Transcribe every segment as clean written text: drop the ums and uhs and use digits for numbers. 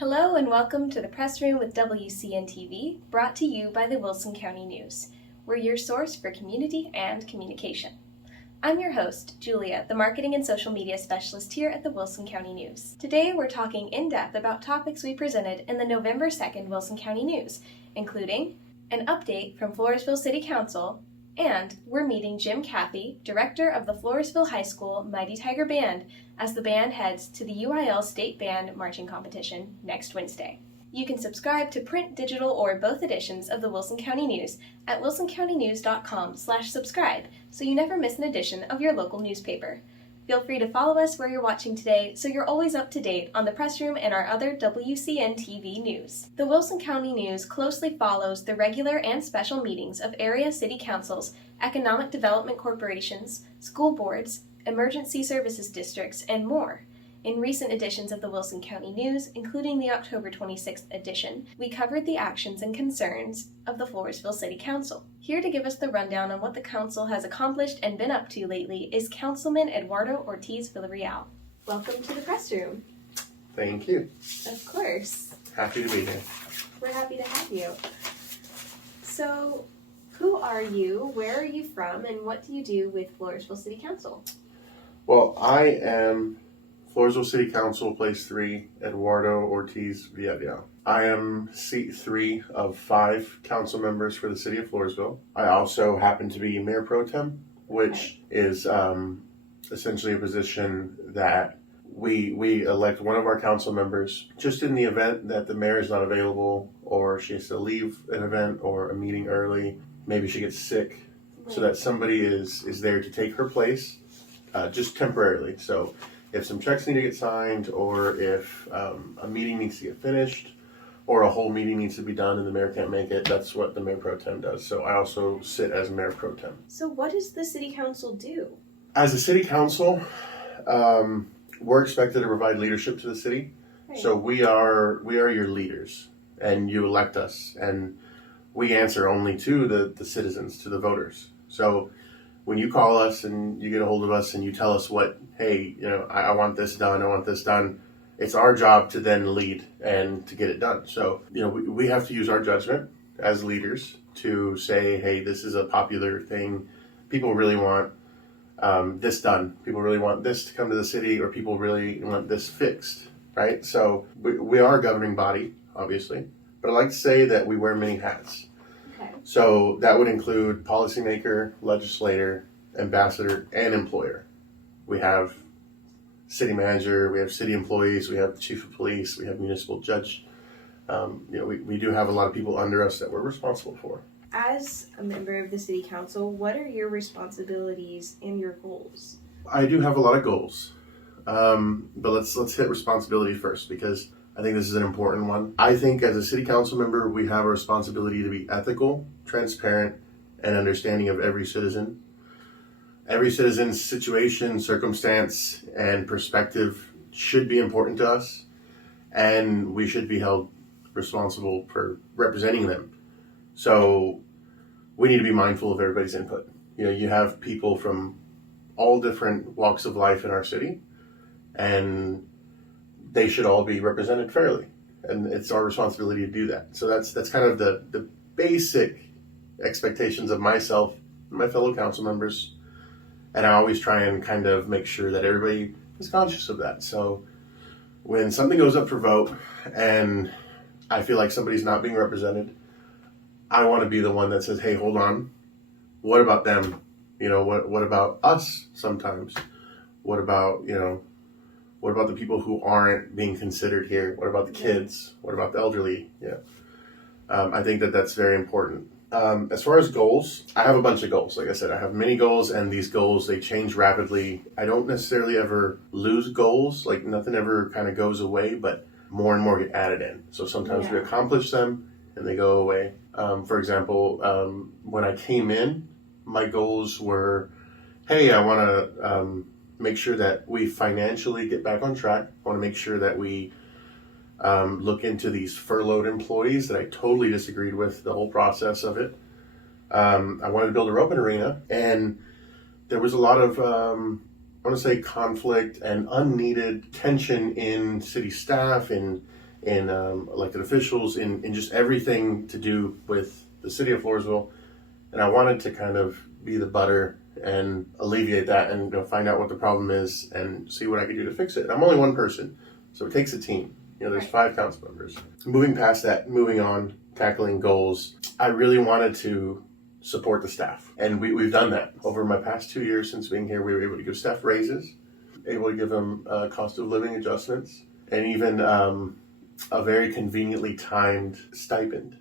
Hello and welcome to the Press Room with WCN-TV, brought to you by the Wilson County News. We're your source for community and communication. I'm your host, Julia, the Marketing and Social Media Specialist here at the Wilson County News. Today we're talking in depth about topics we presented in the November 2nd Wilson County News, including an update from Floresville City Council, and we're meeting Jim Cathey, director of the Floresville High School Mighty Tiger Band, as the band heads to the UIL State Band Marching Competition next Wednesday. You can subscribe to print, digital, or both editions of the Wilson County News at wilsoncountynews.com/subscribe so you never miss an edition of your local newspaper. Feel free to follow us where you're watching today so you're always up to date on the Press Room and our other WCN-TV news. The Wilson County News closely follows the regular and special meetings of area city councils, economic development corporations, school boards, emergency services districts, and more. In recent editions of the Wilson County News, including the October 26th edition, we covered the actions and concerns of the Floresville City Council. Here to give us the rundown on what the council has accomplished and been up to lately is Councilman Eduardo Ortiz Villarreal. Welcome to the Press Room. Thank you. Of course. Happy to be here. We're happy to have you. So, who are you, where are you from, and what do you do with Floresville City Council? Well, I am Floresville City Council, Place 3, Eduardo Ortiz Villarreal. I am seat 3 of 5 council members for the city of Floresville. I also happen to be Mayor Pro Tem, which is essentially a position that we elect one of our council members just in the event that the mayor is not available or she has to leave an event or a meeting early. Maybe she gets sick, so that somebody is there to take her place just temporarily. So if some checks need to get signed, or if a meeting needs to get finished, or a whole meeting needs to be done and the mayor can't make it, that's what the Mayor Pro Tem does. So I also sit as Mayor Pro Tem. So what does the City Council do? As a City Council, we're expected to provide leadership to the city. Right. So we are your leaders, and you elect us, and we answer only to the citizens, to the voters. So when you call us and you get a hold of us and you tell us hey, I want this done, it's our job to then lead and to get it done. So, we have to use our judgment as leaders to say, hey, this is a popular thing. People really want this done. People really want this to come to the city, or people really want this fixed, right? So we are a governing body, obviously, but I like to say that we wear many hats. Okay. So that would include policymaker, legislator, ambassador, and employer. We have city manager, we have city employees, we have chief of police, we have municipal judge. We do have a lot of people under us that we're responsible for. As a member of the City Council, what are your responsibilities and your goals? I do have a lot of goals, but let's hit responsibility first, because I think this is an important one. I think as a city council member, we have a responsibility to be ethical, transparent, and understanding of every citizen. Every citizen's situation, circumstance, and perspective should be important to us, and we should be held responsible for representing them. So we need to be mindful of everybody's input. You have people from all different walks of life in our city, and they should all be represented fairly, and it's our responsibility to do that. So that's kind of the basic expectations of myself and my fellow council members, and I always try and kind of make sure that everybody is conscious of that. So when something goes up for vote and I feel like somebody's not being represented, I want to be the one that says, hey, hold on, what about them? What about us sometimes? What about the people who aren't being considered here? What about the kids? What about the elderly? I think that's very important. As far as goals, I have a bunch of goals. Like I said, I have many goals, and these goals, they change rapidly. I don't necessarily ever lose goals. Like, nothing ever kind of goes away, but more and more get added in. So sometimes we accomplish them and they go away. For example, when I came in, my goals were, hey, I want to make sure that we financially get back on track. I want to make sure that we look into these furloughed employees that I totally disagreed with the whole process of it. I wanted to build a roping arena, and there was a lot of I want to say conflict and unneeded tension in city staff, in in elected officials, in just everything to do with the city of Floresville. And I wanted to kind of be the butter and alleviate that and find out what the problem is and see what I could do to fix it. I'm only one person, so it takes a team. There's 5 council members. Moving past that, moving on, tackling goals, I really wanted to support the staff. And we've done that. Over my past 2 years since being here, we were able to give staff raises, able to give them cost of living adjustments, and even a very conveniently timed stipend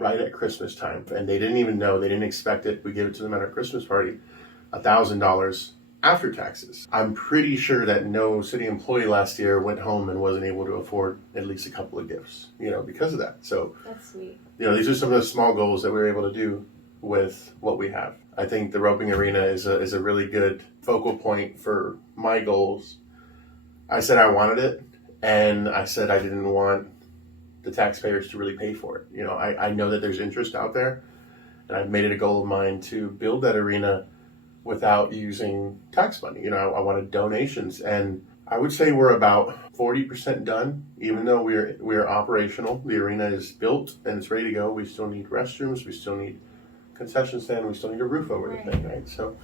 right at Christmas time. And they didn't even know, they didn't expect it. We gave it to them at our Christmas party, $1,000 after taxes. I'm pretty sure that no city employee last year went home and wasn't able to afford at least a couple of gifts, because of that. So that's sweet. These are some of the small goals that we were able to do with what we have. I think the roping arena is a really good focal point for my goals. I said I wanted it, and I said I didn't want the taxpayers to really pay for it. I know that there's interest out there, and I've made it a goal of mine to build that arena without using tax money. I wanted donations, and I would say we're about 40% done. Even though we're operational, the arena is built and it's ready to go. We still need restrooms, we still need concession stand, we still need a roof over the thing, right? So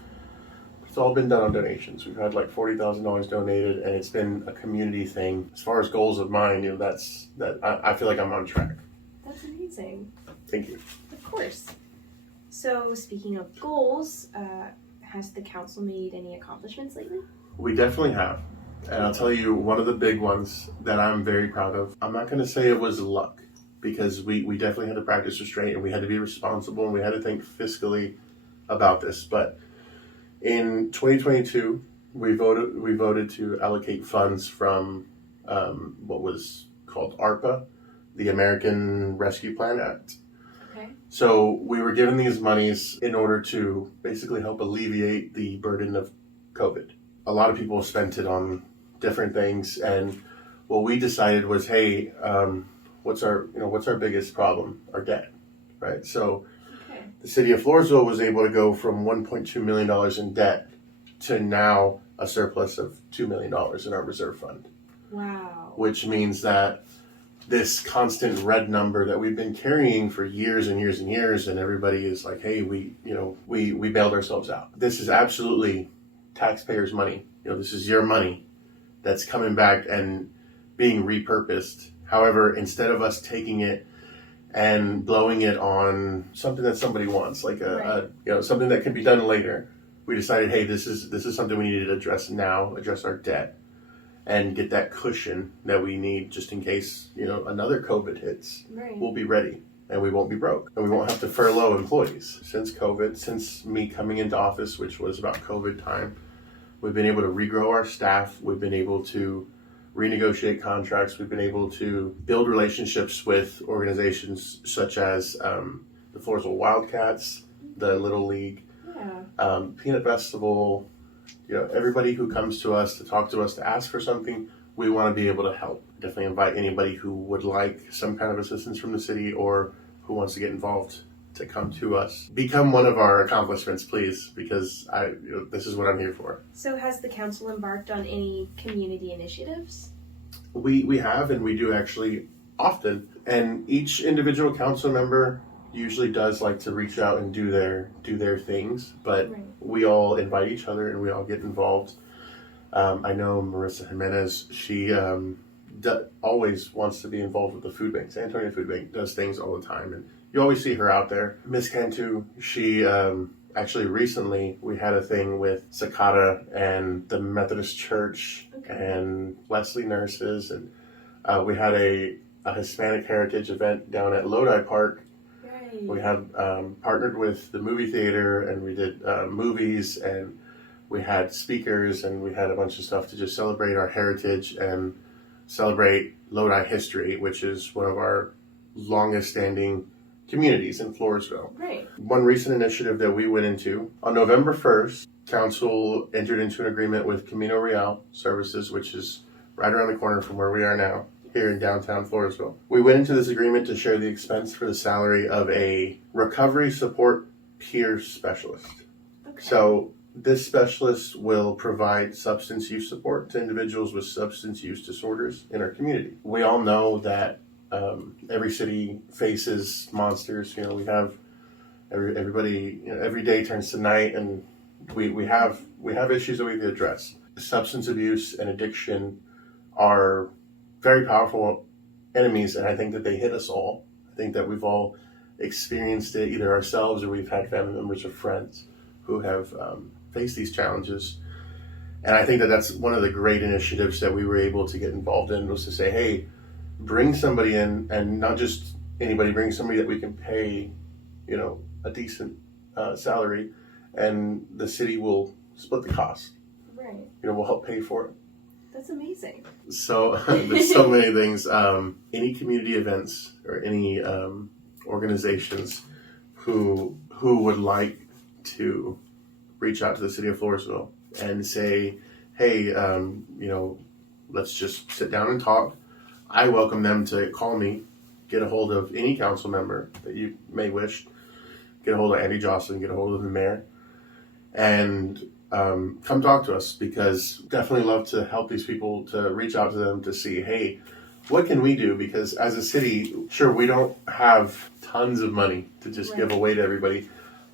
it's all been done on donations. We've had like $40,000 donated, and it's been a community thing. As far as goals of mine, I feel like I'm on track. That's amazing. Thank you. Of course. So speaking of goals, has the council made any accomplishments lately? We definitely have. And I'll tell you one of the big ones that I'm very proud of. I'm not going to say it was luck, because we definitely had to practice restraint, and we had to be responsible, and we had to think fiscally about this. But in 2022, we voted to allocate funds from what was called ARPA, the American Rescue Plan Act. So we were given these monies in order to basically help alleviate the burden of COVID. A lot of people spent it on different things, and what we decided was, hey, what's our biggest problem? Our debt, right? So the city of Floresville was able to go from $1.2 million in debt to now a surplus of $2 million in our reserve fund. Wow. Which means that this constant red number that we've been carrying for years and years and years, and everybody is like, hey, we bailed ourselves out. This is absolutely taxpayers' money. This is your money that's coming back and being repurposed. However, instead of us taking it and blowing it on something that somebody wants, like something that can be done later, we decided, hey, this is something we need to address now, address our debt, and get that cushion that we need just in case, another COVID hits. Right. We'll be ready, and we won't be broke, and we won't have to furlough employees. Since COVID, since me coming into office, which was about COVID time, we've been able to regrow our staff. We've been able to renegotiate contracts. We've been able to build relationships with organizations such as the Floresville Wildcats, the Little League, Peanut Festival. Everybody who comes to us to talk to us to ask for something, we want to be able to help. Definitely invite anybody who would like some kind of assistance from the city or who wants to get involved to come to us. Become one of our accomplishments, please, because this is what I'm here for. So has the council embarked on any community initiatives? We have, and we do actually often. And each individual council member usually does like to reach out and do their things, but we all invite each other and we all get involved. I know Marissa Jimenez, she always wants to be involved with the food bank. San Antonio Food Bank does things all the time, and you always see her out there. Miss Cantu, she actually recently we had a thing with Cicada and the Methodist Church and Wesley Nurses, and we had a Hispanic Heritage event down at Lodi Park. We had partnered with the movie theater, and we did movies, and we had speakers, and we had a bunch of stuff to just celebrate our heritage and celebrate Lodi history, which is one of our longest standing communities in Floresville. Right. One recent initiative that we went into, on November 1st, Council entered into an agreement with Camino Real Services, which is right around the corner from where we are now, here in downtown Floresville. We went into this agreement to share the expense for the salary of a recovery support peer specialist. Okay. So This specialist will provide substance use support to individuals with substance use disorders in our community. We all know that every city faces monsters. We have everybody. Every day turns to night, and we have issues that we have to address. Substance abuse and addiction are very powerful enemies, and I think that they hit us all. I think that we've all experienced it either ourselves or we've had family members or friends who have faced these challenges. And I think that that's one of the great initiatives that we were able to get involved in, was to say, hey, bring somebody in, and not just anybody, bring somebody that we can pay, a decent salary, and the city will split the cost. Right. We'll help pay for it. That's amazing. So there's so many things. Any community events or any organizations who would like to reach out to the city of Floresville and say, hey, let's just sit down and talk. I welcome them to call me, get a hold of any council member that you may wish, get a hold of Andy Jocelyn, get a hold of the mayor, and come talk to us, because definitely love to help these people, to reach out to them to see, hey, what can we do? Because as a city, sure, we don't have tons of money to just give away to everybody,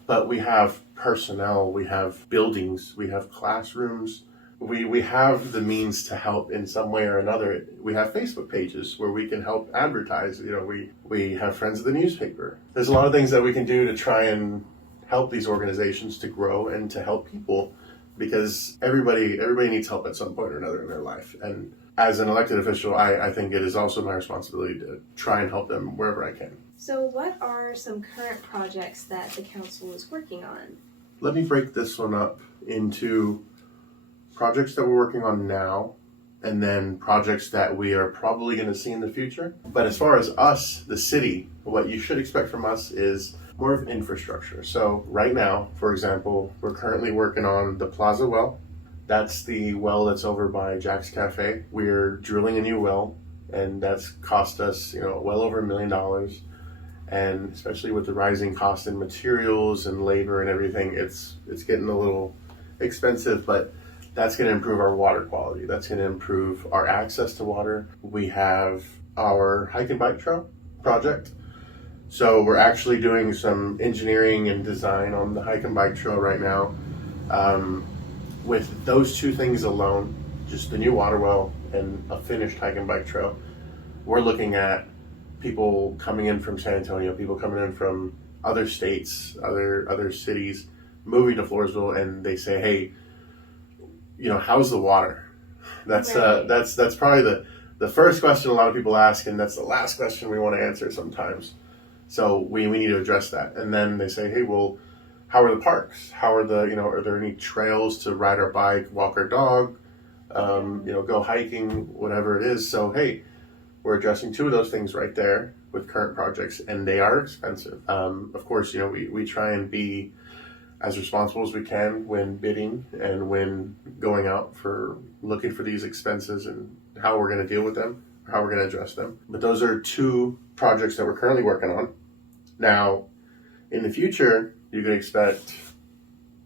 but we have personnel, we have buildings, we have classrooms, we have the means to help in some way or another. We have Facebook pages where we can help advertise. We have friends of the newspaper. There's a lot of things that we can do to try and help these organizations to grow and to help people, because everybody needs help at some point or another in their life. And as an elected official, I think it is also my responsibility to try and help them wherever I can. So what are some current projects that the council is working on? Let me break this one up into projects that we're working on now, and then projects that we are probably going to see in the future. But as far as us, the city, what you should expect from us is more of infrastructure. So right now, for example, we're currently working on the Plaza well. That's the well that's over by Jack's Cafe. We're drilling a new well, and that's cost us, well over $1 million. And especially with the rising cost in materials and labor and everything, it's getting a little expensive, but that's going to improve our water quality. That's going to improve our access to water. We have our hike and bike trail project. So we're actually doing some engineering and design on the hike and bike trail right now. With those two things alone, just the new water well and a finished hike and bike trail, we're looking at people coming in from San Antonio, people coming in from other states, other cities, moving to Floresville, and they say, hey, how's the water? That's probably the first question a lot of people ask, and that's the last question we want to answer sometimes. So we need to address that. And then they say, hey, well, how are the parks? How are are there any trails to ride our bike, walk our dog, go hiking, whatever it is. So, hey, we're addressing two of those things right there with current projects, and they are expensive. Of course, we try and be as responsible as we can when bidding and when going out for looking for these expenses and how we're going to deal with them, or how we're going to address them. But those are two projects that we're currently working on. Now, in the future, you can expect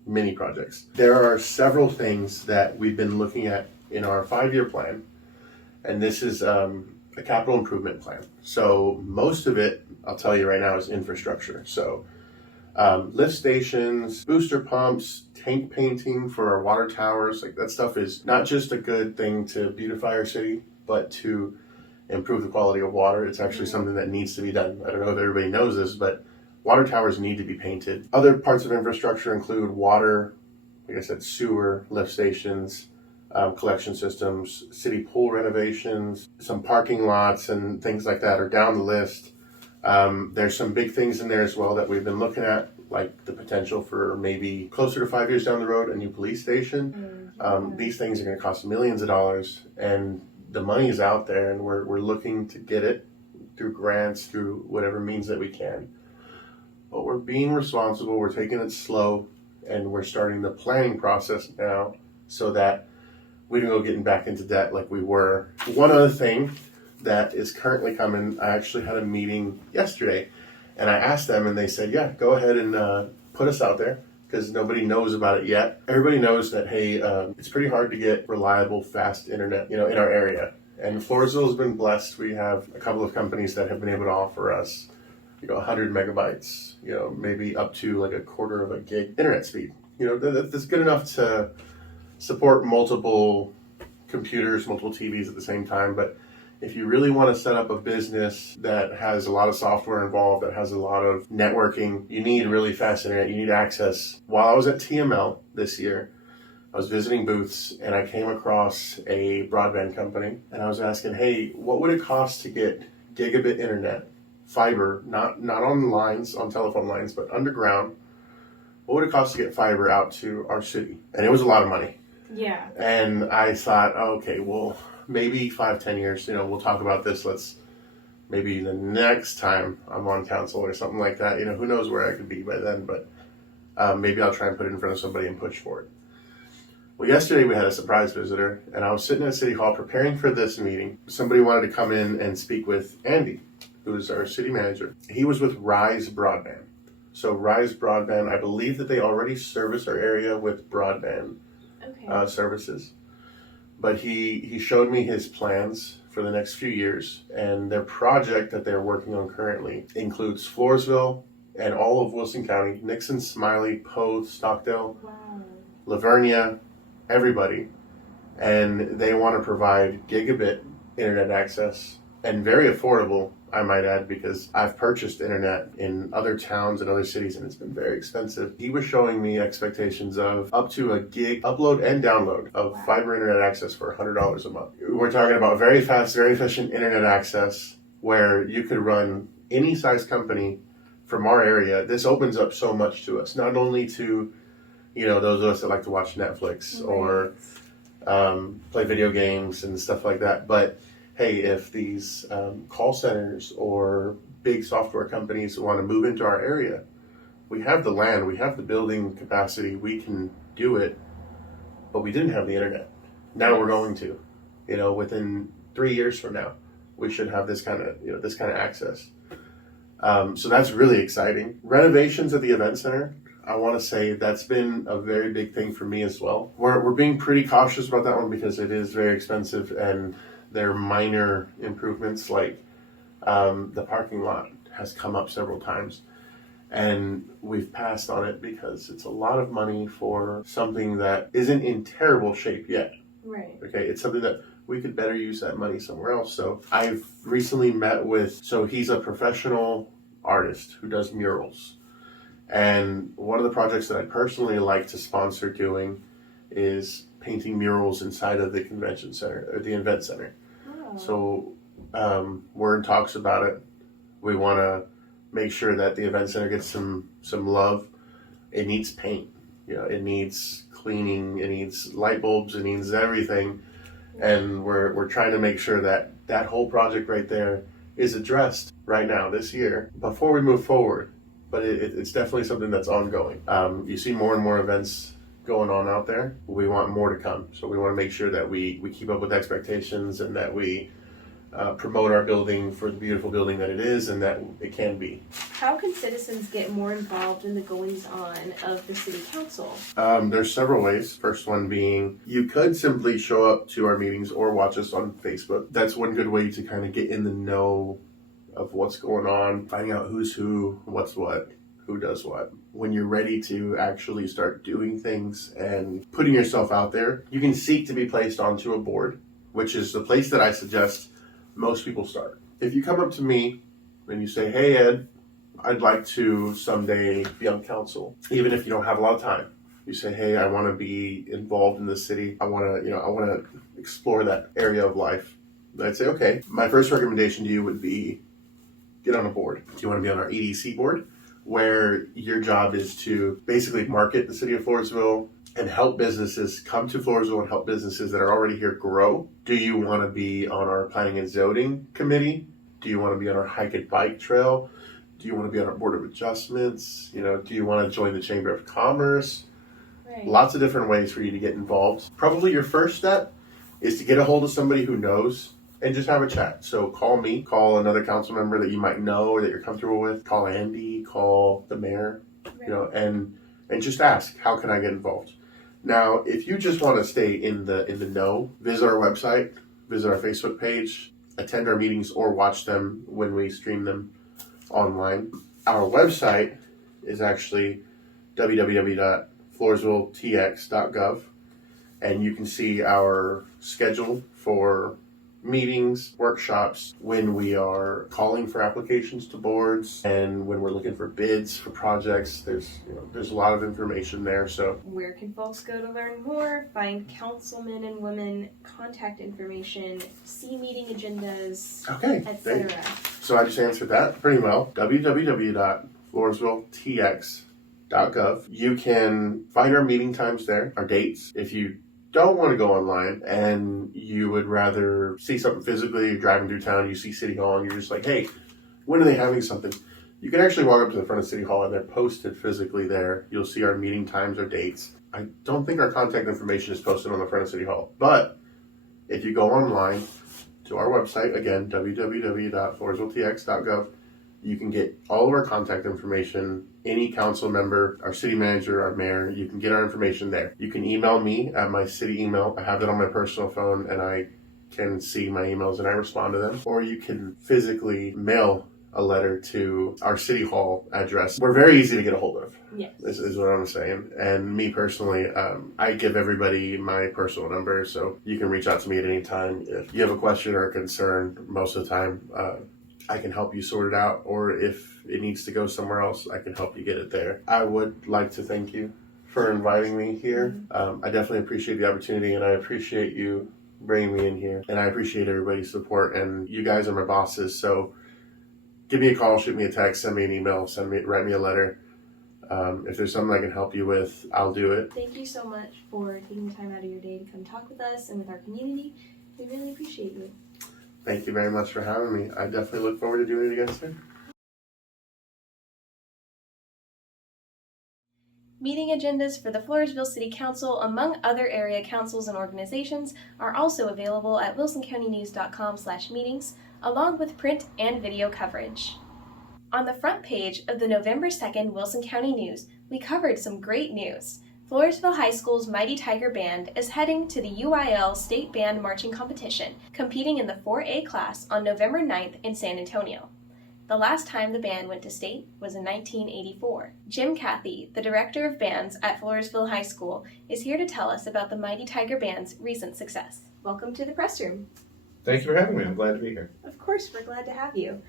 many projects. There are several things that we've been looking at in our 5-year plan, and this is a capital improvement plan. So most of it, I'll tell you right now, is infrastructure. So lift stations, booster pumps, tank painting for our water towers, like that stuff is not just a good thing to beautify our city, but to improve the quality of water. It's actually something that needs to be done. I don't know if everybody knows this, but water towers need to be painted. Other parts of infrastructure include water, like I said, sewer, lift stations, collection systems, city pool renovations, some parking lots and things like that are down the list. There's some big things in there as well that we've been looking at, like the potential for maybe closer to 5 years down the road, a new police station. These things are going to cost millions of dollars, and the money is out there, and we're looking to get it through grants, through whatever means that we can. But we're being responsible, we're taking it slow, and we're starting the planning process now so that we don't go getting back into debt like we were. One other thing that is currently coming, I actually had a meeting yesterday, and I asked them, and they said, yeah, go ahead and put us out there. because nobody knows about it yet. Everybody knows that, hey, it's pretty hard to get reliable, fast internet, in our area. And Floresville has been blessed. We have a couple of companies that have been able to offer us, 100 megabytes, maybe up to like a quarter of a gig internet speed. That's good enough to support multiple computers, multiple TVs at the same time. But if you really want to set up a business that has a lot of software involved, that has a lot of networking, you need really fast internet, you need access. While I was at TML this year, I was visiting booths and I came across a broadband company and I was asking, hey, what would it cost to get gigabit internet, fiber, not on lines, on telephone lines, but underground? What would it cost to get fiber out to our city? And it was a lot of money. Yeah. And I thought, okay, well, maybe 5-10 years, we'll talk about this. Maybe the next time I'm on council or something like that, who knows where I could be by then, but maybe I'll try and put it in front of somebody and push for it. Well, yesterday we had a surprise visitor, and I was sitting at City Hall preparing for this meeting. Somebody wanted to come in and speak with Andy, who is our city manager. He was with Rise Broadband. So Rise Broadband, I believe that they already service our area with broadband services. But he showed me his plans for the next few years, and their project that they're working on currently includes Floresville and all of Wilson County, Nixon, Smiley, Poe, Stockdale, Lavernia, everybody. And they want to provide gigabit internet access, and very affordable, I might add, because I've purchased internet in other towns and other cities and it's been very expensive. He was showing me expectations of up to a gig upload and download of fiber internet access for $100 a month. We're talking about very fast, very efficient internet access where you could run any size company from our area. This opens up so much to us, not only to, those of us that like to watch Netflix or play video games and stuff like that, but hey, if these call centers or big software companies want to move into our area, we have the land, we have the building capacity, we can do it, but we didn't have the internet. Now we're going to, within 3 years from now, we should have this kind of access. So that's really exciting. Renovations at the event center, I want to say that's been a very big thing for me as well. We're being pretty cautious about that one because it is very expensive, and there are minor improvements like the parking lot has come up several times, and we've passed on it because it's a lot of money for something that isn't in terrible shape yet. Right. Okay, it's something that we could better use that money somewhere else. So I've recently met with, he's a professional artist who does murals. And one of the projects that I personally like to sponsor doing is painting murals inside of the convention center or the event center. Oh. So we're in talks about it. We want to make sure that the event center gets some love. It needs paint, it needs cleaning, it needs light bulbs, it needs everything. And we're trying to make sure that that whole project right there is addressed right now this year before we move forward. But it's definitely something that's ongoing. You see more and more events going on out there. We want more to come. So we want to make sure that we keep up with expectations and that we promote our building for the beautiful building that it is and that it can be. How can citizens get more involved in the goings-on of the city council? There's several ways. First one being you could simply show up to our meetings or watch us on Facebook. That's one good way to kind of get in the know of what's going on, finding out who's who, what's what, who does what. When you're ready to actually start doing things and putting yourself out there, you can seek to be placed onto a board, which is the place that I suggest most people start. If you come up to me and you say, hey Ed, I'd like to someday be on council, even if you don't have a lot of time. You say, hey, I want to be involved in the city. I want to explore that area of life. And I'd say, okay, my first recommendation to you would be get on a board. Do you want to be on our EDC board, where your job is to basically market the city of Floresville and help businesses come to Floresville and help businesses that are already here grow? Do you want to be on our planning and zoning committee? Do you want to be on our hike and bike trail? Do you want to be on our board of adjustments? Do you want to join the Chamber of Commerce? Right. Lots of different ways for you to get involved. Probably your first step is to get a hold of somebody who knows and just have a chat. So call me, call another council member that you might know or that you're comfortable with, call Andy, call the mayor, right. And and just ask, how can I get involved? Now, if you just want to stay in the know, visit our website, visit our Facebook page, attend our meetings, or watch them when we stream them online. Our website is actually www.floresvilletx.gov, and you can see our schedule for meetings, workshops, when we are calling for applications to boards, and when we're looking for bids for projects. There's a lot of information there. So where can folks go to learn more, find councilmen and women contact information, see meeting agendas, etc.? So I just answered that pretty well. www.floresvilletx.gov. You can find our meeting times there, our dates. If you don't want to go online and you would rather see something physically, you're driving through town, you see City Hall, and you're just like, hey, when are they having something? You can actually walk up to the front of City Hall, and they're posted physically there. You'll see our meeting times, our dates. I don't think our contact information is posted on the front of City Hall, but if you go online to our website, again, www.floresvilletx.gov, you can get all of our contact information. Any council member, our city manager, our mayor, you can get our information there. You can email me at my city email. I have it on my personal phone, and I can see my emails and I respond to them. Or you can physically mail a letter to our City Hall address. We're very easy to get a hold of. Yes. Is what I'm saying. And me personally, I give everybody my personal number, so you can reach out to me at any time. If you have a question or a concern, most of the time, I can help you sort it out, or if it needs to go somewhere else, I can help you get it there. I would like to thank you for inviting me here. I definitely appreciate the opportunity, and I appreciate you bringing me in here, and I appreciate everybody's support, and you guys are my bosses, so give me a call, shoot me a text, send me an email, write me a letter. If there's something I can help you with, I'll do it. Thank you so much for taking the time out of your day to come talk with us and with our community. We really appreciate you. Thank you very much for having me. I definitely look forward to doing it again soon. Meeting agendas for the Floresville City Council, among other area councils and organizations, are also available at wilsoncountynews.com/meetings, along with print and video coverage. On the front page of the November 2nd Wilson County News, we covered some great news. Floresville High School's Mighty Tiger Band is heading to the UIL State Band Marching Competition, competing in the 4A class on November 9th in San Antonio. The last time the band went to state was in 1984. Jim Cathey, the director of bands at Floresville High School, is here to tell us about the Mighty Tiger Band's recent success. Welcome to the press room. Thank you for having me. I'm glad to be here. Of course, we're glad to have you.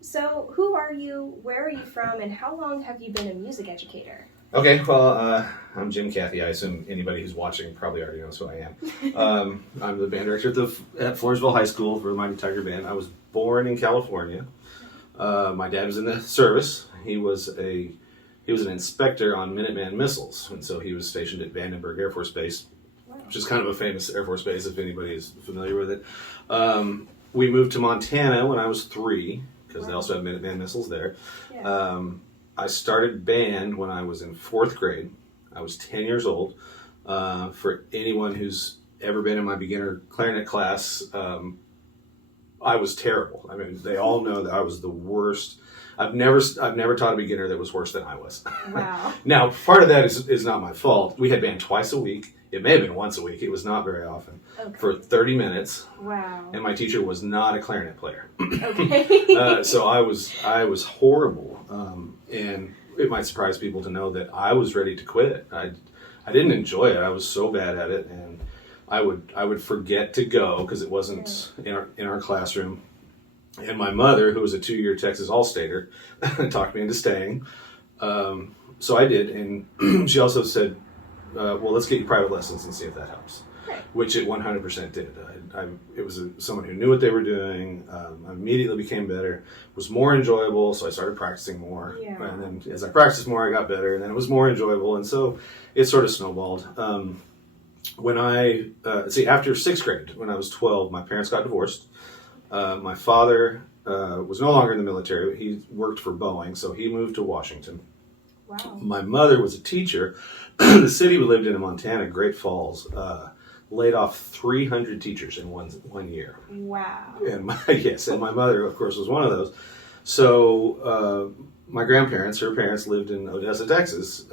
So, who are you, where are you from, and how long have you been a music educator? Okay, well, I'm Jim Cathey. I assume anybody who's watching probably already knows who I am. I'm the band director at Floresville High School for the Mighty Tiger Band. I was born in California. My dad was in the service. He was an inspector on Minuteman missiles, and so he was stationed at Vandenberg Air Force Base, which is kind of a famous Air Force base if anybody is familiar with it. We moved to Montana when I was 3, because they also have Minuteman missiles there. Yeah. I started band when I was in 4th grade. I was 10 years old. For anyone who's ever been in my beginner clarinet class, I was terrible. I mean, they all know that I was the worst. I've never taught a beginner that was worse than I was. Wow. Now, part of that is not my fault. We had band twice a week. It may have been once a week. It was not very often. Okay. For 30 minutes. Wow. And my teacher was not a clarinet player. Okay. So I was horrible. And it might surprise people to know that I was ready to quit. I didn't enjoy it. I was so bad at it, and I would forget to go because it wasn't in our classroom. And my mother, who was a 2-year Texas All-Stater, talked me into staying. So I did, and she also said, well, let's get you private lessons and see if that helps. Right. Which it 100% did. It was someone who knew what they were doing. I immediately became better. It was more enjoyable, so I started practicing more. Yeah. And then as I practiced more, I got better, and then it was more enjoyable, and so it sort of snowballed. When after 6th grade, when I was 12, my parents got divorced. My father was no longer in the military. He worked for Boeing, so he moved to Washington. Wow. My mother was a teacher. The city we lived in Montana, Great Falls, laid off 300 teachers in one year. Wow. And my mother, of course, was one of those. So my grandparents, her parents, lived in Odessa, Texas,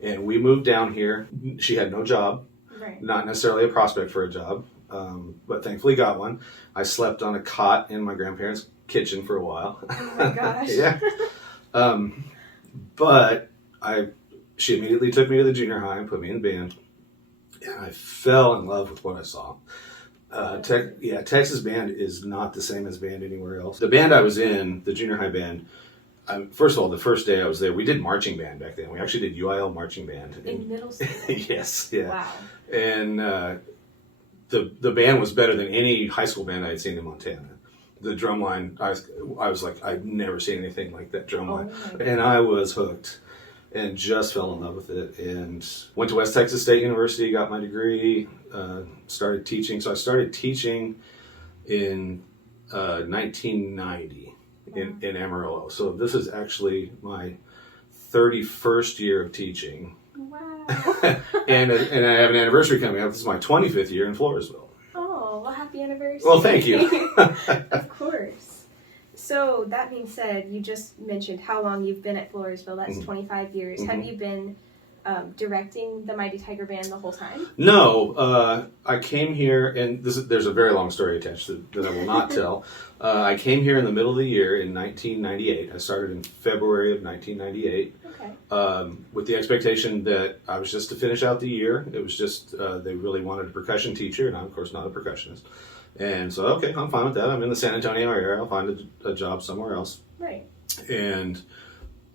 And we moved down here. She had no job, Right. not necessarily a prospect for a job, but thankfully got one. I slept on a cot in my grandparents' kitchen for a while. Oh my gosh. Yeah. But she immediately took me to the junior high and put me in band. And I fell in love with what I saw. Texas band is not the same as band anywhere else. The band I was in, the junior high band, first of all, the first day I was there, we did marching band back then. We actually did UIL marching band. In middle school? Yes, yeah. Wow. And the band was better than any high school band I had seen in Montana. The drum line, I was like, I've never seen anything like that drum line. And I was hooked and just fell in love with it. And went to West Texas State University, got my degree, started teaching. So I started teaching in 1990 in Amarillo. So this is actually my 31st year of teaching. Wow. and I have an anniversary coming up. This is my 25th year in Floresville. Oh, well, happy anniversary. Well, thank you. Of course. So that being said, you just mentioned how long you've been at Floresville. That's 25 years. Mm-hmm. Have you been directing the Mighty Tiger Band the whole time? No, I came here, and there's a very long story attached that I will not tell. I came here in the middle of the year in 1998. I started in February of 1998. Okay. With the expectation that I was just to finish out the year. It was just, they really wanted a percussion teacher, and I'm, of course, not a percussionist. And so, okay, I'm fine with that. I'm in the San Antonio area. I'll find a job somewhere else. Right. And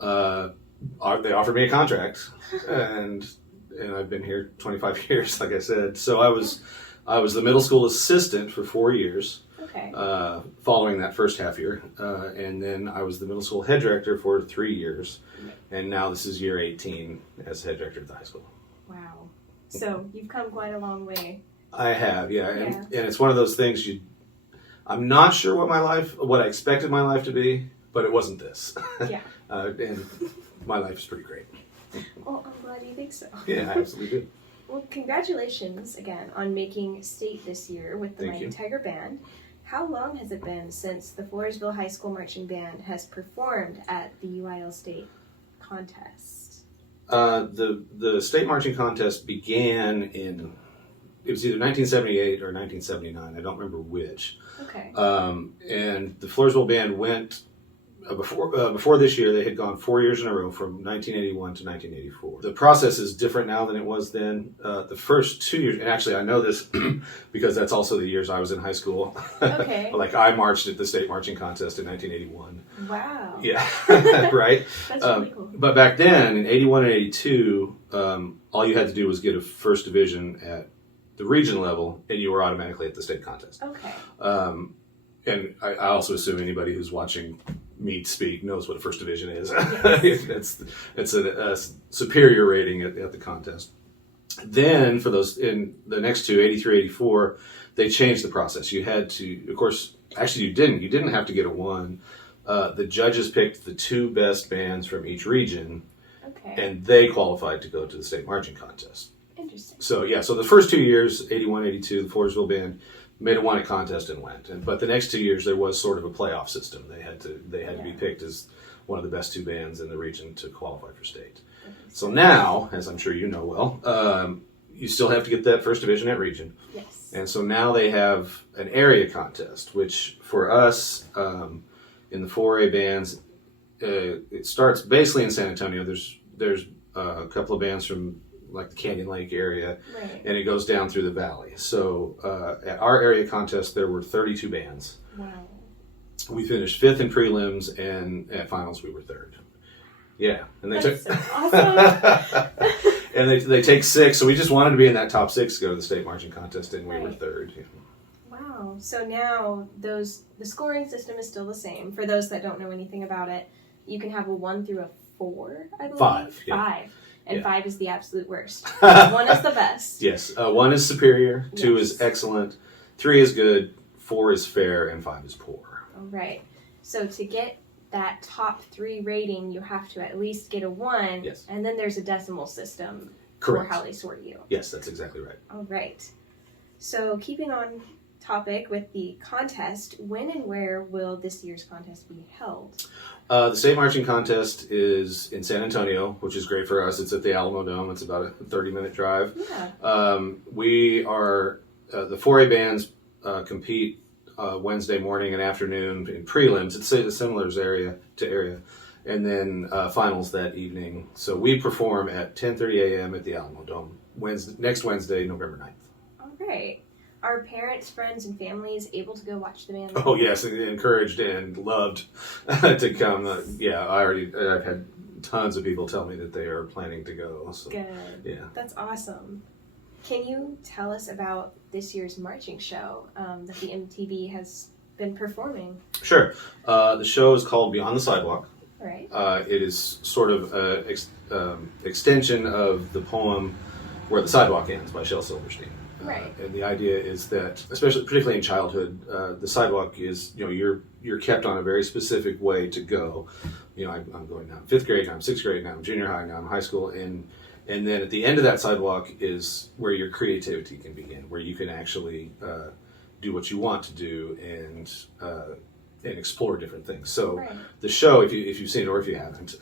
they offered me a contract, and I've been here 25 years, like I said. So I was the middle school assistant for 4 years. Okay. Following that first half year, and then I was the middle school head director for 3 years, and now this is year 18 as head director of the high school. Wow. So you've come quite a long way. I have, yeah. And it's one of those things I'm not sure what I expected my life to be, but it wasn't this. Yeah. And my life is pretty great. Well, I'm glad you think so. Yeah, I absolutely do. Well, congratulations again on making state this year with the Mighty Tiger Band. How long has it been since the Floresville High School Marching Band has performed at the UIL State Contest? The state marching contest began it was either 1978 or 1979. I don't remember which. Okay. And the Floresville Band went before this year. They had gone 4 years in a row from 1981 to 1984. The process is different now than it was then. The first 2 years, and actually I know this because that's also the years I was in high school. Okay. Like I marched at the state marching contest in 1981. Wow. Yeah, right? That's really cool. But back then, in 81 and 82, all you had to do was get a first division at the region level, and you were automatically at the state contest. Okay. And I also assume anybody who's watching me speak knows what a first division is. Yes. it's a superior rating at the contest. Then for those in the next two, 83, 84, they changed the process. You had to, of course, actually you didn't have to get a 1. The judges picked the 2 best bands from each region, and they qualified to go to the state marching contest. Interesting. So the first 2 years, 81, 82, the Floresville Band made a 1 contest and went. But the next 2 years there was sort of a playoff system. They had to be picked as one of the best 2 bands in the region to qualify for state. So now, as I'm sure you know well, you still have to get that first division at region. Yes. And so now they have an area contest, which for us in the 4A bands, it starts basically in San Antonio. There's a couple of bands from like the Canyon Lake area, Right. and it goes down through the valley. So at our area contest, there were 32 bands. Wow. We finished 5th in prelims, and at finals we were 3rd. Yeah, and they That's so awesome. and they take 6. So we just wanted to be in that top 6 to go to the state marching contest, and we were Right. 3rd. Yeah. Wow. So now the scoring system is still the same. For those that don't know anything about it, you can have a 1 through a 4, I believe. 5. Yeah. 5. And Yeah. 5 is the absolute worst. 1 is the best. Yes, 1 is superior, 2 Yes. is excellent, 3 is good, 4 is fair, and 5 is poor. All right. So to get that top 3 rating, you have to at least get a 1. Yes. And then there's a decimal system Correct. for how they sort you. Yes, that's exactly right. All right. So keeping on topic with the contest. When and where will this year's contest be held? The state marching contest is in San Antonio, which is great for us. It's at the Alamo Dome. It's about a 30-minute drive. Yeah. We are, the 4A bands compete Wednesday morning and afternoon in prelims. It's a similar area to area. And then finals that evening. So we perform at 10:30 a.m. at the Alamo Dome next Wednesday, November 9th. All right. Are parents, friends, and families able to go watch the band? Oh, yes, encouraged and loved to come. I've had tons of people tell me that they are planning to go. So, Good. Yeah. That's awesome. Can you tell us about this year's marching show that the MTV has been performing? Sure. The show is called Beyond the Sidewalk. All right. It is sort of an extension of the poem Where the Sidewalk Ends by Shel Silverstein. Right. And the idea is that, particularly in childhood, the sidewalk is, you're kept on a very specific way to go. I'm going now in 5th grade, now I'm 6th grade, now I'm junior high, now I'm high school, and then at the end of that sidewalk is where your creativity can begin, where you can actually do what you want to do and explore different things. So Right. the show, if you've seen it or if you haven't,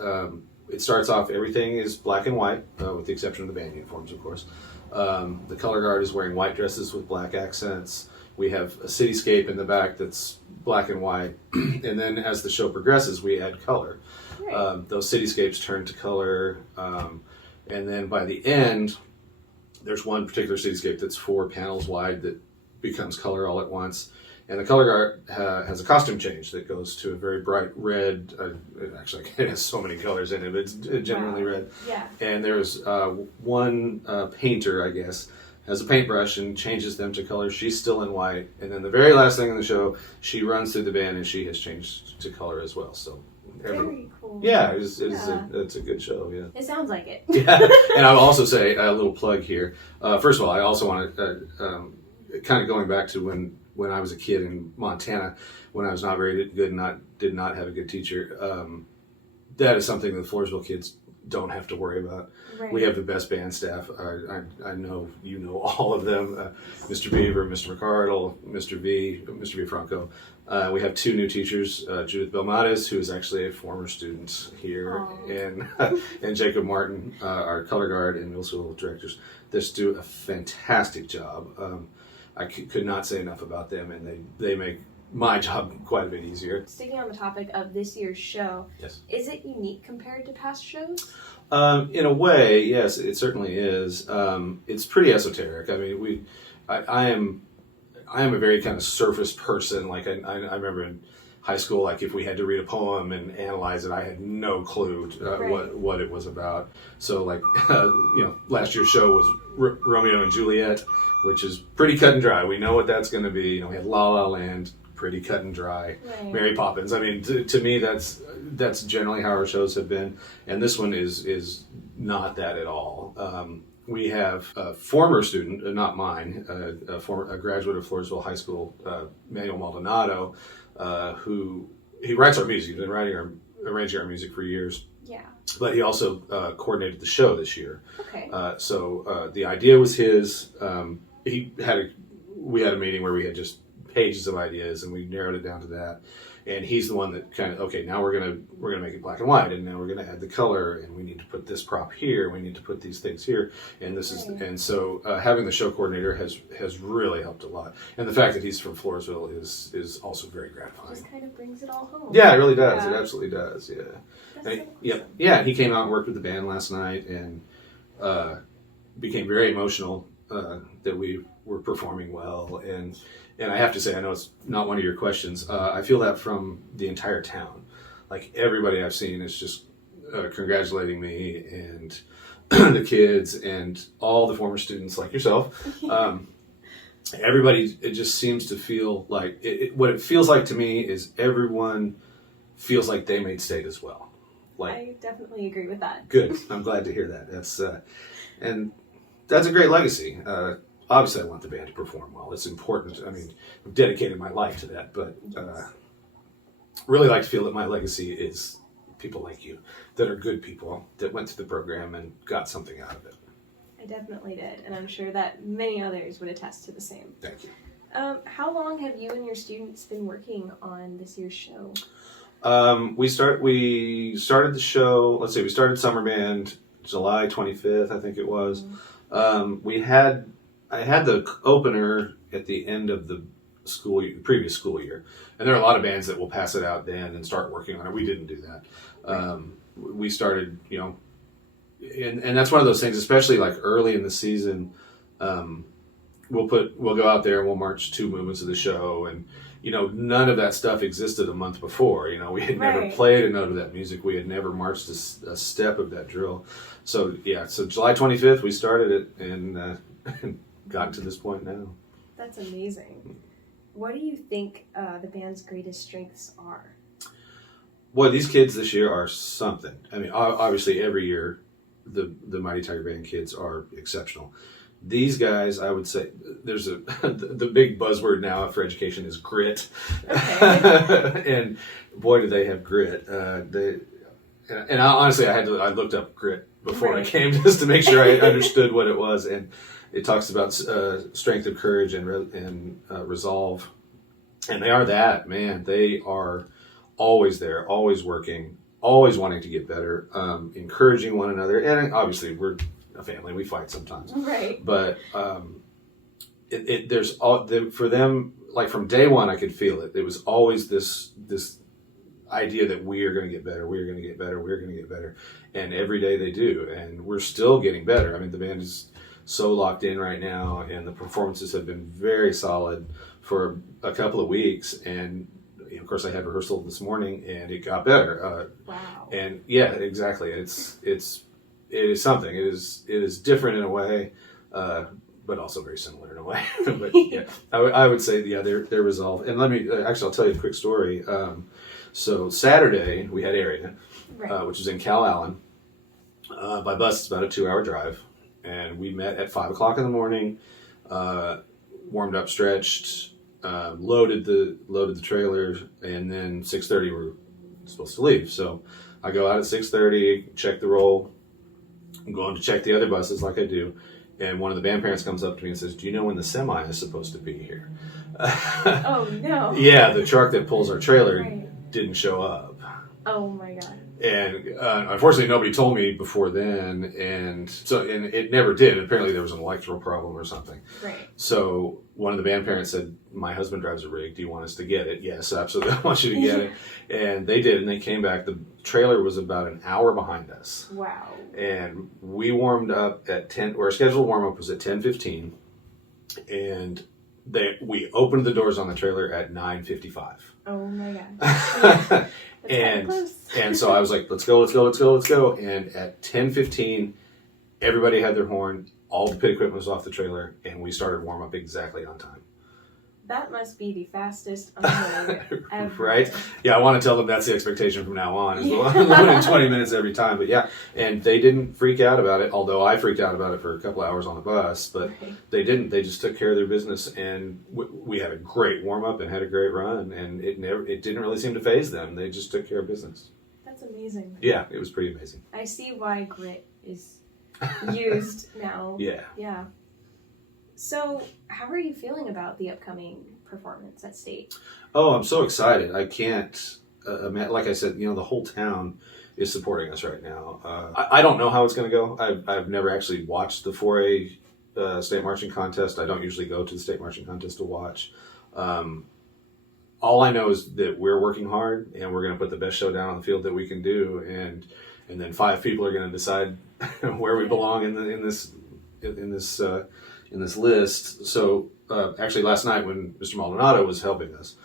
it starts off, everything is black and white, with the exception of the band uniforms, of course. The color guard is wearing white dresses with black accents. We have a cityscape in the back that's black and white. And then as the show progresses, we add color. Right. Those cityscapes turn to color. And then by the end, there's one particular cityscape that's 4 panels wide that becomes color all at once. And the color guard has a costume change that goes to a very bright red. Actually, it has so many colors in it, but it's generally red. Yeah. And there's one painter, I guess, has a paintbrush and changes them to color. She's still in white. And then the very last thing in the show, she runs through the band and she has changed to color as well. So Very cool. yeah, it's a good show, yeah. It sounds like it. Yeah. And I'll also say a little plug here. First of all, I also want to, kind of going back to when I was a kid in Montana, when I was not very good and did not have a good teacher, that is something that the Floresville kids don't have to worry about. Right. We have the best band staff. I know you know all of them. Mr. Beaver, Mr. McCardle, Mr. V Franco. We have 2 new teachers, Judith Belmontes, who is actually a former student here, and Jacob Martin, our color guard and middle school directors. They just do a fantastic job. I could not say enough about them, and they make my job quite a bit easier. Sticking on the topic of this year's show, Yes. Is it unique compared to past shows? In a way, yes, it certainly is. It's pretty esoteric. I mean, I am a very kind of surface person. Like I remember in high school, like if we had to read a poem and analyze it, I had no clue what it was about. So like, last year's show was Romeo and Juliet, which is pretty cut and dry. We know what that's going to be. We had La La Land, pretty cut and dry. Right. Mary Poppins. I mean, to me, that's generally how our shows have been, and this one is not that at all. We have a former student, not mine, a graduate of Floresville High School, Manuel Maldonado, who he writes our music. He's been arranging our music for years. Yeah. But he also coordinated the show this year. Okay. So the idea was his. We had a meeting where we had just pages of ideas, and we narrowed it down to that. And he's the one that kind of, okay, now we're gonna make it black and white, and now we're gonna add the color, and we need to put this prop here, we need to put these things here, and this is, and so having the show coordinator has really helped a lot, and the fact that he's from Floresville is also very gratifying. Just kind of brings it all home. Yeah, it really does. Yeah. It absolutely does. Yeah. That's And so yeah, awesome. yeah. He came out and worked with the band last night, and became very emotional that we were performing well, and I have to say, I know it's not one of your questions. I feel that from the entire town. Like everybody I've seen is just congratulating me and the kids and all the former students like yourself. Everybody, it just seems to feel like what it feels like to me is everyone feels like they made state as well. Like, I definitely agree with that. good. I'm glad to hear that. And that's a great legacy. Obviously, I want the band to perform well. It's important. I mean, I've dedicated my life to that, but really like to feel that my legacy is people like you that are good people that went through the program and got something out of it. I definitely did, and I'm sure that many others would attest to the same. Thank you. How long have you and your students been working on this year's show? We started the show. Let's see, we started summer band July 25th, I think it was. I had the opener at the end of the previous school year, and there are a lot of bands that will pass it out then and start working on it. We didn't do that. We started, and that's one of those things, especially like early in the season. We'll go out there and we'll march 2 movements of the show, and none of that stuff existed a month before. We had never played a note of that music. We had never marched a step of that drill. So July 25th we started it and gotten to this point now. That's amazing. What do you think the band's greatest strengths are? Boy, these kids this year are something. I mean, obviously every year the Mighty Tiger Band kids are exceptional. These guys, I would say, there's the big buzzword now for education is grit. Okay. And boy, do they have grit. Honestly, I looked up grit before I came just to make sure I understood what it was. And it talks about strength of courage and resolve. And they are that, man. They are always there, always working, always wanting to get better, encouraging one another. And obviously, we're a family. We fight sometimes. Right. But there's for them, like from day one, I could feel it. It was always this idea that we are going to get better. We are going to get better. We're going to get better. And every day they do. And we're still getting better. I mean, the band is so locked in right now, and the performances have been very solid for a couple of weeks. And of course, I had rehearsal this morning, and it got better. Wow! And yeah, exactly. It is something. It is different in a way, but also very similar in a way. But yeah, I would say they're resolved. And I'll tell you a quick story. So Saturday we had area, which is in Cal Allen. By bus, it's about a 2-hour drive. And we met at 5 o'clock in the morning, warmed up, stretched, loaded the trailer, and then 6:30 we're supposed to leave. So I go out at 6:30, check the roll. I'm going to check the other buses like I do, and one of the band parents comes up to me and says, "Do you know when the semi is supposed to be here?" Oh no! Yeah, the truck that pulls our trailer didn't show up. Oh my god! And unfortunately, nobody told me before then, and it never did. Apparently, there was an electrical problem or something. Right. So one of the band parents said, "My husband drives a rig. Do you want us to get it?" "Yes, absolutely. I want you to get it." And they did, and they came back. The trailer was about an hour behind us. Wow. And we warmed up at 10. Our scheduled warm up was at 10:15, and we opened the doors on the trailer at 9:55. Oh my god. And so I was like, let's go. And at 10:15, everybody had their horn. All the pit equipment was off the trailer, and we started warm up exactly on time. That must be the fastest unload ever. Right? Yeah, I want to tell them that's the expectation from now on. Is loading 20 minutes every time. But yeah, and they didn't freak out about it, although I freaked out about it for a couple hours on the bus. But they didn't. They just took care of their business, and we had a great warm up and had a great run, and it didn't really seem to faze them. They just took care of business. That's amazing. Yeah, it was pretty amazing. I see why grit is used now. Yeah. Yeah. So, how are you feeling about the upcoming performance at State? Oh, I'm so excited. I can't like I said, the whole town is supporting us right now. I don't know how it's going to go. I've never actually watched the 4A state marching contest. I don't usually go to the state marching contest to watch. All I know is that we're working hard, and we're going to put the best show down on the field that we can do, and then 5 people are going to decide where we belong in this list. So actually last night when Mr. Maldonado was helping us,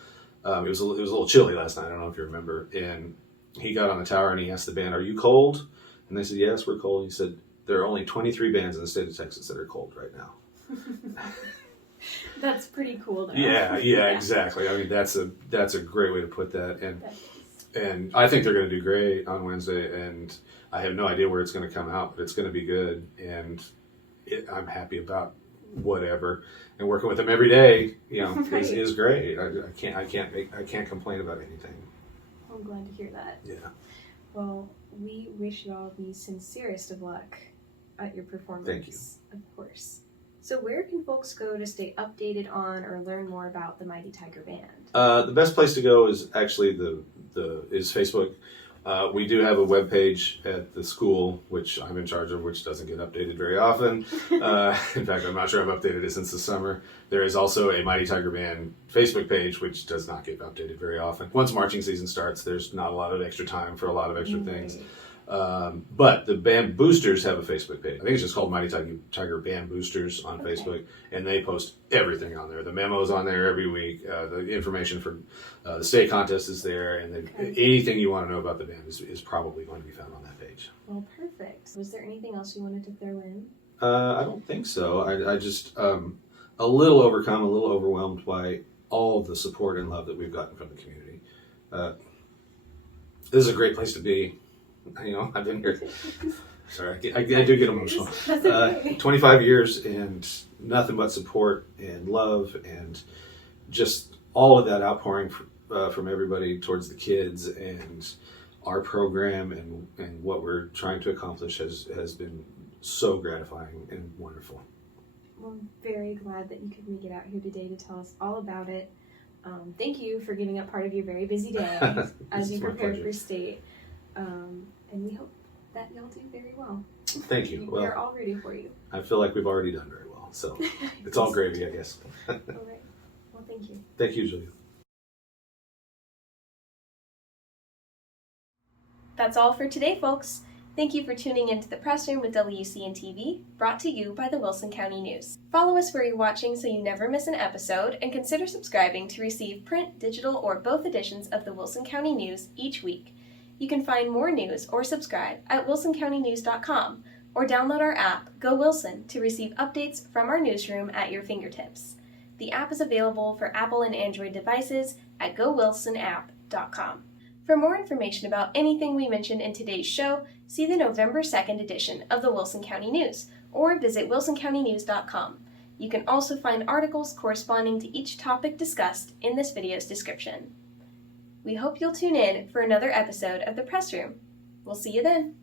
it was a little chilly last night. I don't know if you remember. And he got on the tower and he asked the band, "Are you cold?" And they said, "Yes, we're cold." He said, "There are only 23 bands in the state of Texas that are cold right now." That's pretty cool though. Yeah, exactly. I mean, that's a great way to put that. And I think they're going to do great on Wednesday, and I have no idea where it's going to come out, but it's going to be good. And I'm happy about whatever, and working with them every day, is great. I can't complain about anything. I'm glad to hear that. Yeah. Well, we wish you all the sincerest of luck at your performance. Thank you. Of course. So where can folks go to stay updated on or learn more about the Mighty Tiger Band? The best place to go is actually is Facebook. We do have a webpage at the school, which I'm in charge of, which doesn't get updated very often. In fact, I'm not sure I've updated it since the summer. There is also a Mighty Tiger Band Facebook page, which does not get updated very often. Once marching season starts, there's not a lot of extra time for a lot of extra things. But the band boosters have a Facebook page. I think it's just called Mighty Tiger Band Boosters on Facebook, and they post everything on there. The memos on there every week. The information for the state contest is there, and anything you want to know about the band is probably going to be found on that page. Well, perfect. Was there anything else you wanted to throw in? I don't think so. I just a little overcome, a little overwhelmed by all the support and love that we've gotten from the community. This is a great place to be. You know, I've been here. Sorry, I do get emotional. 25 years and nothing but support and love and just all of that outpouring from everybody towards the kids and our program and what we're trying to accomplish has been so gratifying and wonderful. Well, I'm very glad that you could make it out here today to tell us all about it. Thank you for giving up part of your very busy day as you prepare for state. And we hope that you'll do very well. Thank you. We're all rooting for you. I feel like we've already done very well, so it's all gravy, I guess. All right. Well, thank you. Thank you, Julia. That's all for today, folks. Thank you for tuning into the Press Room with WCN TV, brought to you by the Wilson County News. Follow us where you're watching so you never miss an episode, and consider subscribing to receive print, digital, or both editions of the Wilson County News each week. You can find more news or subscribe at wilsoncountynews.com or download our app, Go Wilson, to receive updates from our newsroom at your fingertips. The app is available for Apple and Android devices at gowilsonapp.com. For more information about anything we mentioned in today's show, see the November 2nd edition of the Wilson County News or visit wilsoncountynews.com. You can also find articles corresponding to each topic discussed in this video's description. We hope you'll tune in for another episode of The Press Room. We'll see you then.